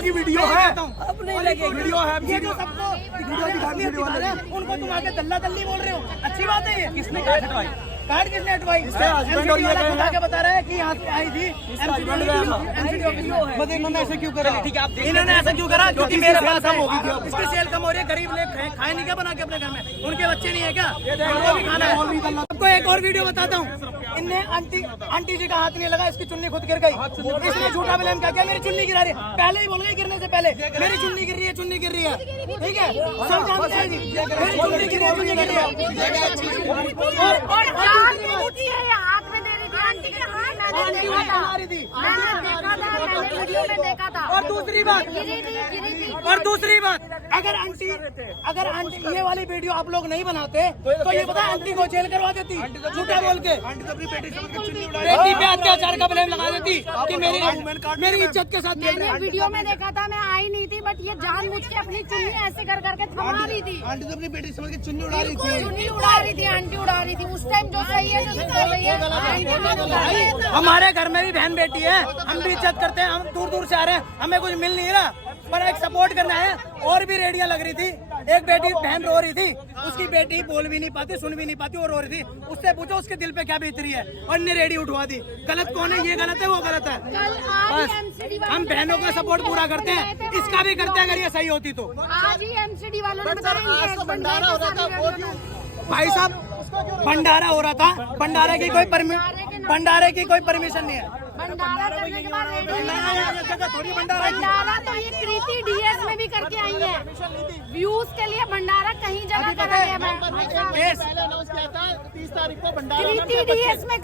की वीडियो है, वीडियो है, ये जो सबको उनको तुम आके दल्ला दल्ली बोल रहे हो, अच्छी बात है ये? किसने कार्ड हटवाई? कार्ड किसने हटवाई? हस्बैंड और ये बता के बता रहा है कि यहाँ से आई थी इन्होंने ऐसे क्यों करा? ठीक है, इन्होंने ऐसा क्यों करा? क्योंकि मेरे पास हम होगी, इसकी सेल कम हो रही है, गरीब लोग खाए नहीं क्या बना के अपने घर में? उनके बच्चे नहीं है क्या? उनको भी खाना है। आपको एक और वीडियो बताता हूँ, इनने आंटी जी का हाथ नहीं लगा, इसकी चुन्नी खुद गिर गई, इसने झूठा ब्लेम क्या? मेरी चुन्नी गिरा रही है, पहले ही बोल गई गिरने से पहले मेरी चुन्नी गिर रही है, चुन्नी गिर रही है, ठीक है, सब जानते हैं जी, मेरी चुन्नी गिर रही है, चुन्नी गिर रही है। हाथ में दे रही थी आंटी के हाथ में देखा था, मैंने वीडियो में देखा था। और दूसरी बात, अगर आंटी ये वाली वीडियो आप लोग नहीं बनाते तो ये पता आंटी को जेल करवा देती, झूठा बोल के बेटी पे अत्याचार का ब्लेम लगा देती कि मेरी इज्जत के साथ। मैंने वीडियो में देखा था, मैं आई नहीं थी, बट ये जानबूझ के अपनी चुन्नी ऐसे कर करके थमा रही थी। आंटी तो अपनी बेटी समझ के चुन्नी उड़ा रही थी, चुन्नी उड़ा रही थी, आंटी उड़ा रही थी। उस टाइम जो सही है, जो सही है, हमारे घर में भी बहन बेटी है, हम भी इज्जत करते हैं, हम दूर दूर से आ रहे हैं, हमें कुछ मिल नहीं रहा, पर एक सपोर्ट करना है। और भी रेडियां लग रही थी, एक बेटी बहन रो रही थी, उसकी बेटी बोल भी नहीं पाती, सुन भी नहीं पाती, और रो रही थी, उससे पूछो उसके दिल पे क्या बीतरी है, और ने रेडी उठवा दी। गलत कौन है? ये गलत है, वो गलत है। बस हम बहनों का सपोर्ट पूरा करते हैं, इसका भी करते हैं अगर ये सही होती तो। आज ही एमसीडी वालों ने बताया भाई साहब, भंडारा हो रहा था, भंडारे की कोई परमिशन नहीं है। भंडारा करने के बाद थोड़ी भंडारा तो ये कृति डीएस में भी करके आई है, व्यूज के लिए भंडारा कहीं जगह कर रही है। कृति डीएस में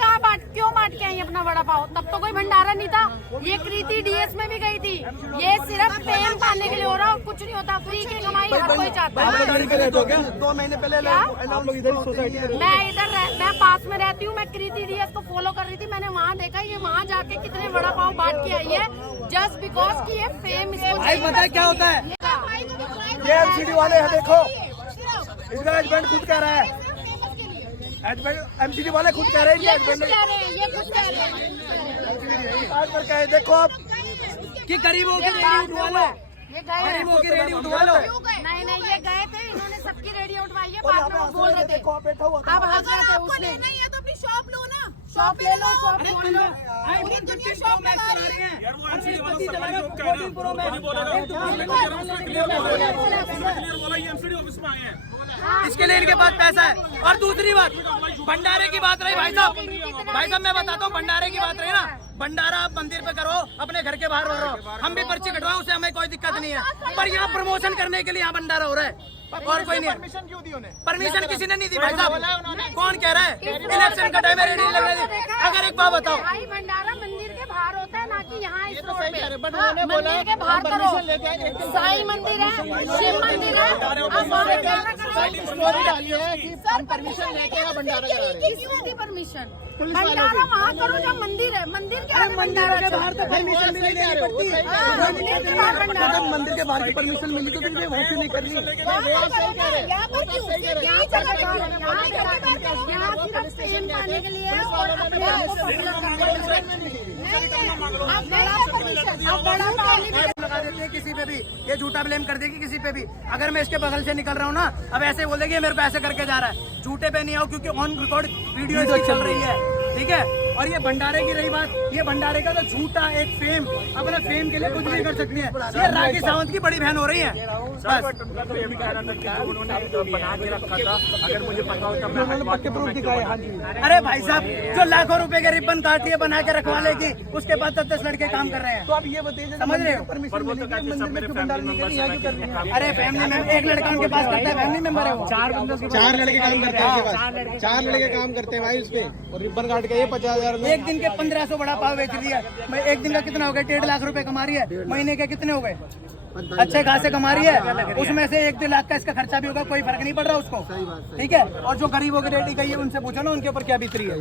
क्यों बांट के आई अपना वड़ा पाव? तब तो कोई भंडारा नहीं था, ये कृति डीएस में भी गई थी। ये सिर्फ फेम पाने के लिए हो रहा है, कुछ नहीं होता, फ्री की कमाई हर कोई चाहता है। 2 महीने पहले मैं पास में रहती हूँ, मैं कृति डीएस को फॉलो कर रही थी, मैंने वहाँ देखा ये वहाँ जाके कितने वड़ा पाव बांट के आई है, जस्ट बिकॉज की ये फेम इसको चाहिए। पता है क्या होता है? ये एमसीडी वाले हैं, देखो इसका हस्बैंड खुद कह रहा है, एमसीडी वाले खुद कह रहे हैं, ये कुछ कह रहे हैं, देखो आप कि गरीबों की रेडी उठवा लो, गरीबों की रेडी उठवा लो। नहीं, ये गए थे, इन्होंने सबकी रेडी उठवाई है, बाद में वो बोल रहे थे अब हंस रहे थे। उसने नहीं है तो अपनी शॉप लो ना, शॉप ले लो, शॉप इसके लिए इनके पास पैसा है। और दूसरी बात, भंडारे की बात रही भाई साहब मैं बताता हूँ, भंडारे की बात रही ना, भंडारा आप मंदिर पे करो, अपने घर के बाहर हो रहा हो, हम भी पर्ची कटवाओ, उससे हमें कोई दिक्कत नहीं है, पर यहाँ प्रमोशन करने के लिए यहाँ भंडारा हो रहा है, और कोई नहीं। परमिशन क्यों दी उन्हें? परमिशन किसी ने नहीं दी भाई साहब, कौन कह रहा है? इलेक्शन का टाइम है, रेडी लगने दी। अगर एक बात बताओ, भाई भंडारा मंदिर के बाहर होता है, ना कि यहाँ इस रोड पे। उन्होंने बोला मंदिर के बाहर करो, साईं मंदिर है, शिव मंदिर है, स्टोरी डाली है कि हम परमिशन लेके भंडारा करा रहे हैं। किसकी परमिशन? भंडारा वहाँ करो जहाँ मंदिर है, मंदिर के आगे भंडारा के बाहर तो परमिशन भी नहीं लेनी पड़ती। मंदिर के बाहर भंडारा। मंदिर के बाहर की परमिशन मिली तो तुमने वहाँ क्यों नहीं कर रही? यहाँ सिर्फ फेम पाने के लिए है और अपने आप को पॉपुलर लगा देती है किसी पे भी, ये झूठा ब्लेम कर देगी किसी पे भी। अगर मैं इसके बगल से निकल रहा हूँ ना, अब ऐसे बोल देगी मेरे को ऐसे करके जा रहा है, झूठे पे नहीं आओ, क्योंकि ऑन रिकॉर्ड वीडियो इसकी चल रही है, ठीक है। और ये भंडारे की रही बात, ये भंडारे का तो झूठा एक फेम, अपने फेम के लिए कुछ नहीं कर सकती है। ये राखी सावंत की बड़ी बहन हो रही है, बस। अरे भाई साहब, जो लाखों रुपए के रिबन काटी है बना के रखवा लेगी, उसके बाद 10 लड़के काम कर रहे हैं। तो आप ये बताइए, समझ रहे हो? अरे फैमिली में एक लड़का उनके पास करता है, फैमिली मेंबर है वो। 4 लड़के काम करते हैं, 4 लड़के काम करते हैं भाई उसपे, और रिबन काट के ये 50,000 में एक दिन के 1500 बड़ा पाव बेच रही है। मैं एक दिन का कितना हो गया? 1.5 लाख रुपए कमा रही है, महीने के कितने हो गए? अच्छे खासे कमा रही है, उसमें से 1-2 लाख का इसका खर्चा भी होगा, कोई फर्क नहीं पड़ रहा उसको, ठीक है। और जो गरीबों की रेडी गई है उनसे पूछो ना, उनके ऊपर क्या बीत रही है।